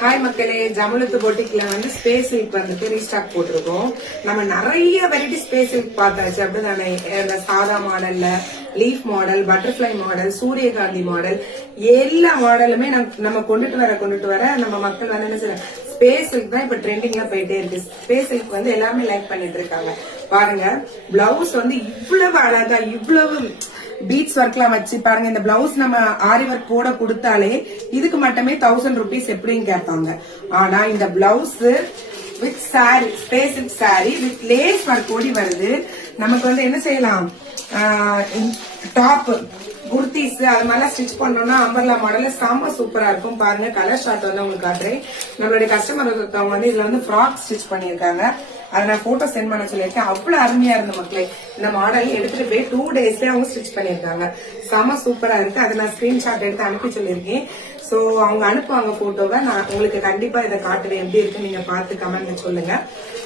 Hi மக்களே, ஜமுலத்து பொட்டிக்ல வந்து space silk வந்துட்டு ரீஸ்டாக் போட்டிருக்கோம். நம்ம நிறைய வெரைட்டி ஸ்பேஸ் சில்க் பார்த்தாச்சு அப்படிதானே. சாதா மாடல்ல, லீஃப் மாடல், பட்டர்ஃபிளை மாடல், சூரியகாந்தி மாடல், எல்லா மாடலுமே நம்ம கொண்டுட்டு வர நம்ம மக்கள் வந்து என்ன செய்யறாங்க, ஸ்பேஸ் சில்க் தான் இப்ப ட்ரெண்டிங்ல போயிட்டே இருக்கு. ஸ்பேஸ் சில்க் வந்து எல்லாருமே லைக் பண்ணிட்டு இருக்காங்க. பாருங்க, பிளவுஸ் வந்து இவ்வளவு அழகா, இவ்வளவு பீட்ஸ் ஒர்க் எல்லாம் வச்சு பாருங்க. இந்த பிளவுஸ் நம்ம ஆரி ஒர்க் போட கொடுத்தாலே இதுக்கு மட்டுமே 1000 rupees எப்படின்னு கேட்பாங்க. ஆனா இந்த பிளவுஸ் வித் சாரி, ஸ்பேசிக் சாரி வித் லேஸ் ஒர்க் ஓடி வருது. நமக்கு வந்து என்ன செய்யலாம், டாப், குர்த்திஸ் அது மாதிரிலாம் ஸ்டிச் பண்ணோம்னா அம்பர்லா மாடல்ல செம்ம சூப்பரா இருக்கும். பாருங்க, கலர் ஷார்ட் வந்து உங்களுக்கு காட்டுறேன். நம்மளுடைய கஸ்டமர் ஒருத்தவங்க வந்து இதுல வந்து ஃப்ராக் ஸ்டிச் பண்ணிருக்காங்க. அதை நான் போட்டோ சென்ட் பண்ண சொல்லியிருக்கேன். அவ்வளவு அருமையா இருந்த மக்களே. இந்த மாடல் எடுத்துட்டு போய் 2 daysல அவங்க ஸ்டிச் பண்ணிருக்காங்க. செம சூப்பரா இருக்கு. அதை நான் ஸ்கிரீன்ஷாட் எடுத்து அனுப்பி சொல்லியிருக்கேன். சோ அவங்க அனுப்புவாங்க போட்டோவை. நான் உங்களுக்கு கண்டிப்பா இதை காட்டுவேன். எப்படி இருக்கு நீங்க பார்த்து கமெண்ட்ல சொல்லுங்க.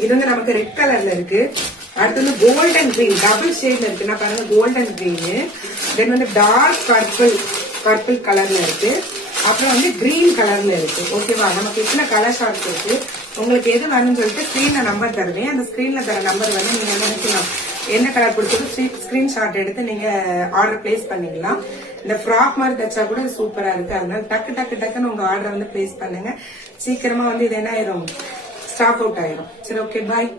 இது வந்து நமக்கு ரெட் கலர்ல இருக்கு. அடுத்து வந்து கோல்டன் கிரீன் டபுள் ஷேட்ல இருக்கு. நான் பாருங்க, கோல்டன் கிரீன், தென் வந்து டார்க் பர்பிள் கலர்ல இருக்கு. அப்புறம் வந்து கிரீன் கலர்ல இருக்கு. ஓகேவா, நமக்கு எத்தனை கலர் ஷார்ட்ஸ் இருக்கு. உங்களுக்கு எது வேணும்னு சொல்லிட்டு ஸ்கிரீன்ல நம்பர் தருவேன். அந்த ஸ்கிரீன்ல தர நம்பர் வந்து நீங்க நினைக்கலாம், என்ன கலர் பிடிச்சதோ ஸ்கிரீன்ஷாட் எடுத்து நீங்க ஆர்டர் பிளேஸ் பண்ணிக்கலாம். இந்த ஃப்ராக் மாதிரி தச்சா கூட சூப்பரா இருக்கு. அதனால டக்குன்னு உங்க ஆர்டர் வந்து பிளேஸ் பண்ணுங்க. சீக்கிரமா வந்து இது என்ன ஆயிரும், ஸ்டாக் அவுட் ஆயிரும். சரி, ஓகே, பாய்.